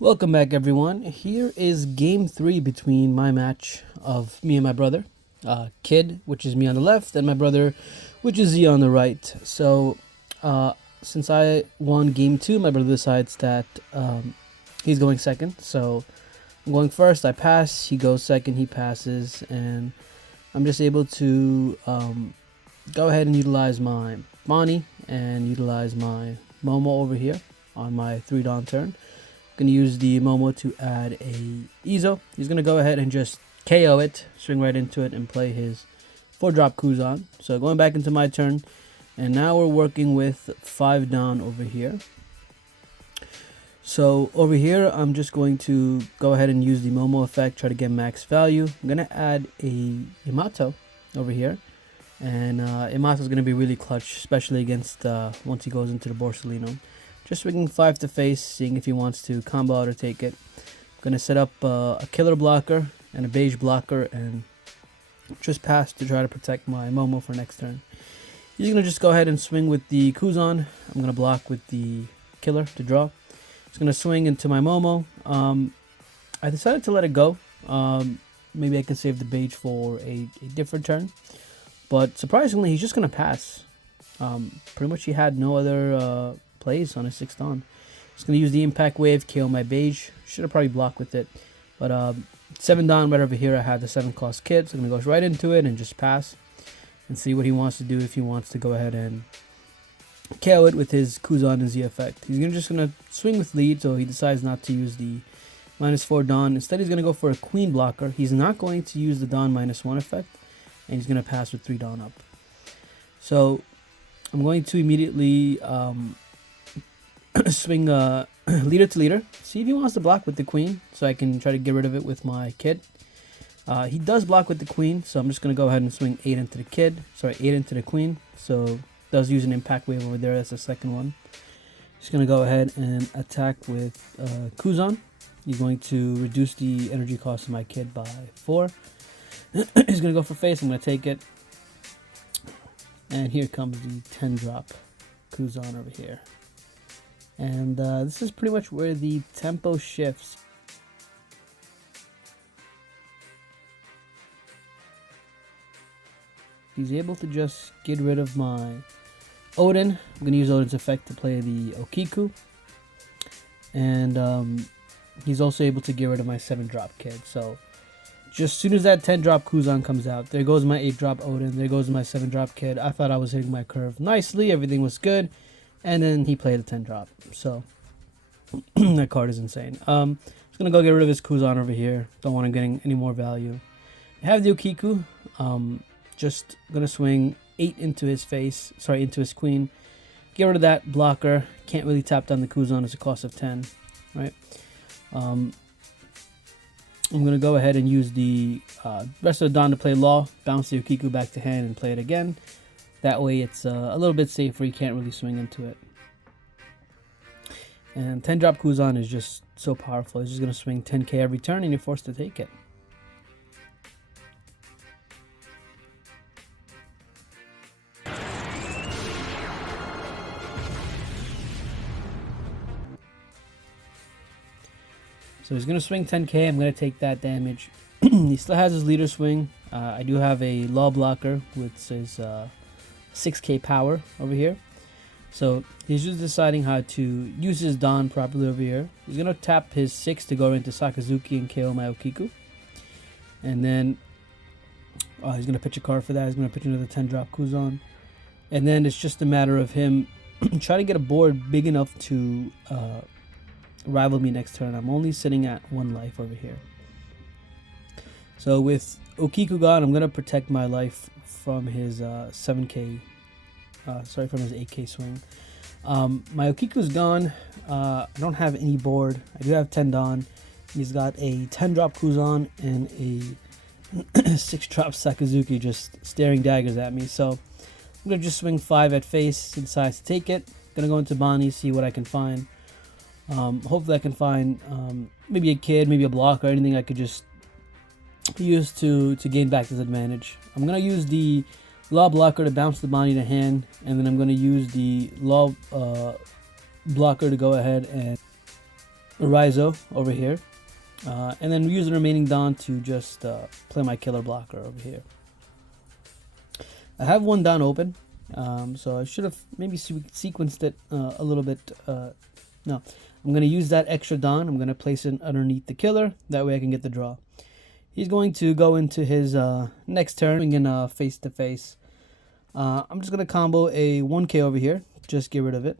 Welcome back, everyone. Here is game 3 between my match of me and my brother, Kid, which is me on the left, and my brother, which is Z on the right. So, since I won game 2, my brother decides that he's going second. So, I'm going first, I pass, he goes second, he passes, and I'm just able to go ahead and utilize my Bonnie and utilize my Momo over here on my 3-Dawn turn. Going to use the Momo to add a Ezo. He's going to go ahead and just KO it, swing right into it, and play his 4-drop Kuzan. So going back into my turn, and now we're working with 5-Dawn over here. So over here, I'm just going to go ahead and use the Momo effect, try to get max value. I'm going to add a Yamato over here. And Yamato is going to be really clutch, especially against once he goes into the Borsalino. Just swinging 5 to face, seeing if he wants to combo out or take it. Going to set up a killer blocker and a beige blocker and just pass to try to protect my Momo for next turn. He's going to just go ahead and swing with the Kuzan. I'm going to block with the killer to draw. He's going to swing into my Momo. I decided to let it go. Maybe I can save the beige for a different turn. But surprisingly, he's just going to pass. Pretty much he had no other plays on his 6th-Dawn. Just going to use the impact wave, KO my beige. Should have probably blocked with it. But 7-Dawn right over here, I had the 7-cost kid. So I'm going to go right into it and just pass. And see what he wants to do, if he wants to go ahead and KO it with his Kuzan and Z effect. He's just going to swing with lead, so he decides not to use the -4 Dawn. Instead, he's going to go for a queen blocker. He's not going to use the Dawn -1 effect. And he's going to pass with 3-Dawn up. So I'm going to immediately swing leader to leader. See if he wants to block with the queen, so I can try to get rid of it with my kid. He does block with the queen, so I'm just going to go ahead and swing 8 into the kid. Sorry, 8 into the queen. So does use an impact wave over there. That's the second one. Just going to go ahead and attack with Kuzan. He's going to reduce the energy cost of my kid by 4. He's going to go for face. I'm going to take it. And here comes the 10-drop Kuzan over here. And this is pretty much where the tempo shifts. He's able to just get rid of my Odin. I'm going to use Odin's effect to play the Okiku. And he's also able to get rid of my 7-drop kid. So just as soon as that 10-drop Kuzan comes out, there goes my 8-drop Odin, there goes my 7-drop kid. I thought I was hitting my curve nicely, everything was good, and then he played a 10-drop. So that card is insane. Just gonna go get rid of his Kuzan over here. Don't want him getting any more value. I have the Okiku. Just gonna swing 8 into his face, sorry, into his queen. Get rid of that blocker. Can't really tap down the Kuzan as a cost of 10, right? I'm going to go ahead and use the rest of the Dawn to play Law, bounce the Okiku back to hand and play it again. That way it's a little bit safer, you can't really swing into it. And 10-drop Kuzan is just so powerful, it's just going to swing 10k every turn and you're forced to take it. So he's going to swing 10k, I'm going to take that damage. He still has his leader swing. I do have a law blocker with his 6k power over here. So he's just deciding how to use his Dawn properly over here. He's going to tap his 6 to go into Sakazuki and KO my Okiku. And then he's going to pitch a card for that. He's going to pitch another 10-drop Kuzan. And then it's just a matter of him trying to get a board big enough to rival me next turn. I'm only sitting at 1 life over here. So with Okiku gone, I'm going to protect my life from his 7k, sorry, from his 8k swing. My Okiku's gone. I don't have any board. I do have 10-Dawn. He's got a 10-drop Kuzan and a 6-drop Sakazuki just staring daggers at me. So I'm going to just swing 5 at face. He decides to take it. Going to go into Bonnie, see what I can find. Hopefully I can find maybe a kid, maybe a block, or anything I could just use to gain back this advantage. I'm going to use the Law blocker to bounce the Bonnie to hand, and then I'm going to use the Law blocker to go ahead and Raizo over here. And then use the remaining Dawn to just play my killer blocker over here. I have one Dawn open, so I should have maybe sequenced it a little bit. No, I'm going to use that extra Dawn. I'm going to place it underneath the killer. That way I can get the draw. He's going to go into his next turn in face to face. I'm just going to combo a 1k over here. Just get rid of it.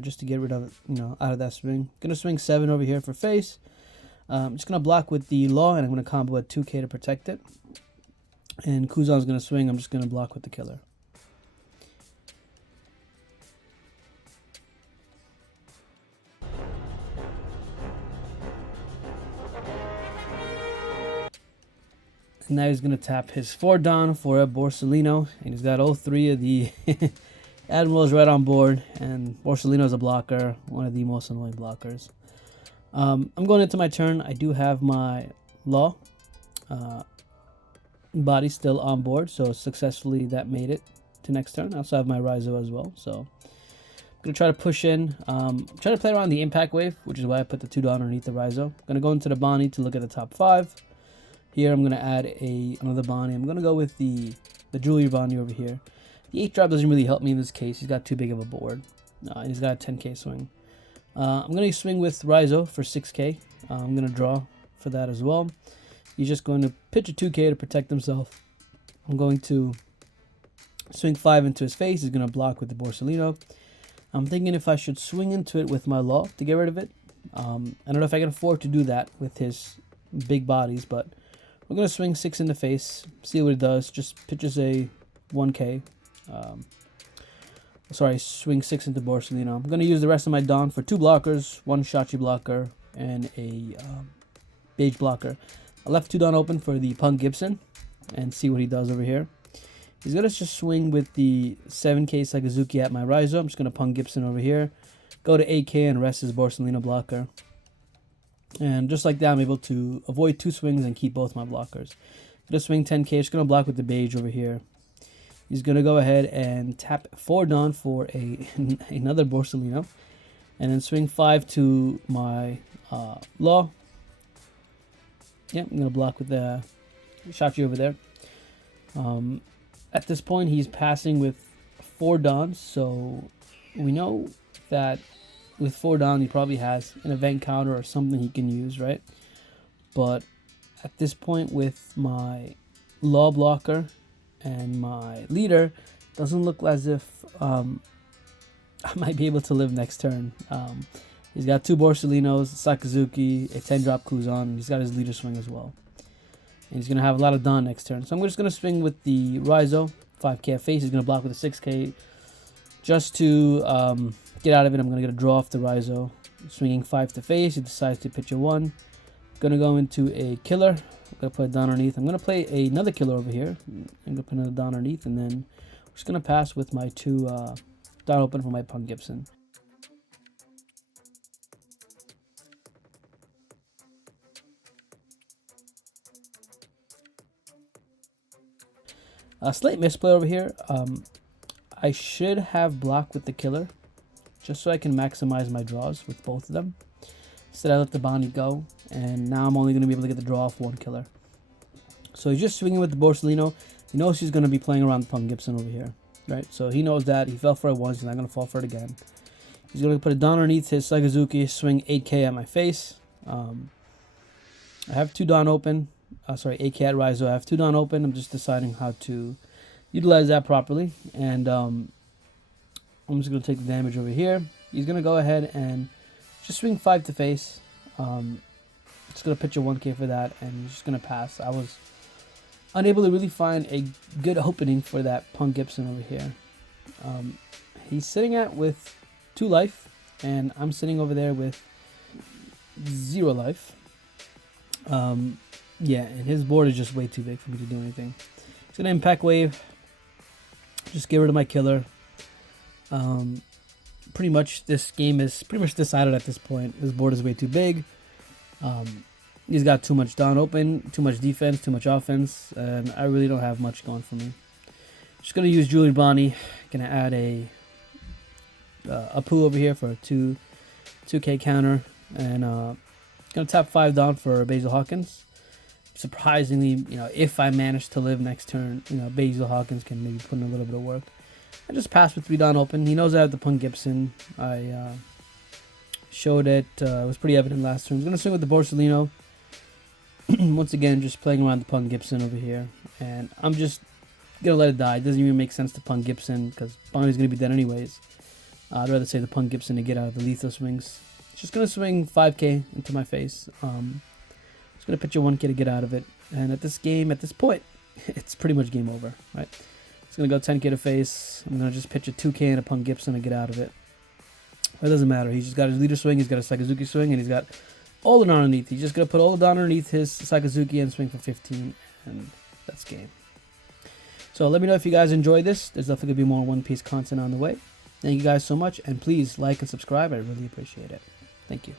Just to get rid of it, out of that swing. Going to swing 7 over here for face. I'm just going to block with the Law, and I'm going to combo a 2k to protect it. And Kuzan's going to swing. I'm just going to block with the killer. And now he's going to tap his 4 Dawn for a Borsalino. And he's got all 3 of the Admirals right on board. And Borsalino is a blocker, one of the most annoying blockers. I'm going into my turn. I do have my Law body still on board. So successfully that made it to next turn. I also have my Raizo as well. So I'm going to try to push in. Try to play around the impact wave, which is why I put the 2 Dawn underneath the Raizo. I'm going to go into the Bonnie to look at the top 5. Here I'm going to add another Bonnie. I'm going to go with the Jewelry Bonnie over here. The 8 drop doesn't really help me in this case. He's got too big of a board. And he's got a 10k swing. I'm going to swing with Raizo for 6k. I'm going to draw for that as well. He's just going to pitch a 2k to protect himself. I'm going to swing 5 into his face. He's going to block with the Borsalino. I'm thinking if I should swing into it with my Law to get rid of it. I don't know if I can afford to do that with his big bodies, but we're going to swing 6 in the face, see what it does. Just pitches a 1k. Swing 6 into Borsalino. I'm going to use the rest of my Dawn for 2 blockers, 1 Shachi blocker, and a Beige blocker. I left 2 Dawn open for the Punk Gibson, and see what he does over here. He's going to just swing with the 7k Sakazuki at my Raizo. I'm just going to Punk Gibson over here, go to 8k, and rest his Borsalino blocker. And just like that, I'm able to avoid 2 swings and keep both my blockers. Gonna swing 10k, just gonna block with the Beige over here. He's gonna go ahead and tap 4 Dawn for another Borsalino. And then swing 5 to my Law. Yep, I'm gonna block with the Shachi over there. At this point, he's passing with 4 Dawns, so we know that with 4 Dawn, he probably has an event counter or something he can use, right? But at this point, with my Law blocker and my leader, doesn't look as if I might be able to live next turn. He's got 2 Borsalinos, Sakazuki, a 10-drop Kuzan, and he's got his leader swing as well. And he's going to have a lot of Dawn next turn. So I'm just going to swing with the Raizo, 5k at face. He's going to block with a 6k just to get out of it. I'm going to get a draw off the Raizo. Swinging 5 to face. He decides to pitch a 1. Going to go into a killer. I'm going to put a Dawn underneath. I'm going to play another killer over here. I'm going to put another Dawn underneath. And then I'm just going to pass with my 2 Dawn open for my Punk Gibson. A slight misplay over here. I should have blocked with the killer, just so I can maximize my draws with both of them. Instead, I let the Bonnie go, and now I'm only going to be able to get the draw off 1 killer. So he's just swinging with the Borsalino. He knows he's going to be playing around the Punk Gibson over here, right? So he knows that. He fell for it once. He's not going to fall for it again. He's going to put a Dawn underneath his Sakazuki, swing 8k at my face. I have 2 Dawn open. 8k at Raizo. I have 2 Dawn open. I'm just deciding how to utilize that properly. And I'm just going to take the damage over here. He's going to go ahead and just swing 5 to face. Just going to pitch a 1k for that. And he's just going to pass. I was unable to really find a good opening for that Punk Gibson over here. He's sitting at with 2 life. And I'm sitting over there with 0 life. Yeah, and his board is just way too big for me to do anything. He's going to impact wave. Just get rid of my killer. Pretty much this game is pretty much decided at this point. His board is way too big. He's got too much Dawn open, too much defense, too much offense, and I really don't have much going for me. Just going to use Jewelry Bonnie. Going to add a poo over here for a 2k counter. and gonna tap 5 down for Basil Hawkins. Surprisingly, if I manage to live next turn, Basil Hawkins can maybe put in a little bit of work. I just passed with 3 down open. He knows I have the Punk Gibson. I showed it. It was pretty evident last turn. I'm gonna swing with the Borsalino. Once again, just playing around the Punk Gibson over here, and I'm just gonna let it die. It doesn't even make sense to Punk Gibson because Bonnie's gonna be dead anyways. I'd rather say the Punk Gibson to get out of the lethal swings. Just gonna swing 5k into my face. Just gonna pitch a 1k to get out of it. And at this point, it's pretty much game over, right? It's gonna go 10k to face. I'm gonna just pitch a 2k and a Punk Gibson to get out of it. It doesn't matter. He's just got his leader swing. He's got a Sakazuki swing, and he's got all the underneath. He's just gonna put all the down underneath his Sakazuki and swing for 15, and that's game. So let me know if you guys enjoy this. There's definitely gonna be more One Piece content on the way. Thank you guys so much, and please like and subscribe. I really appreciate it. Thank you.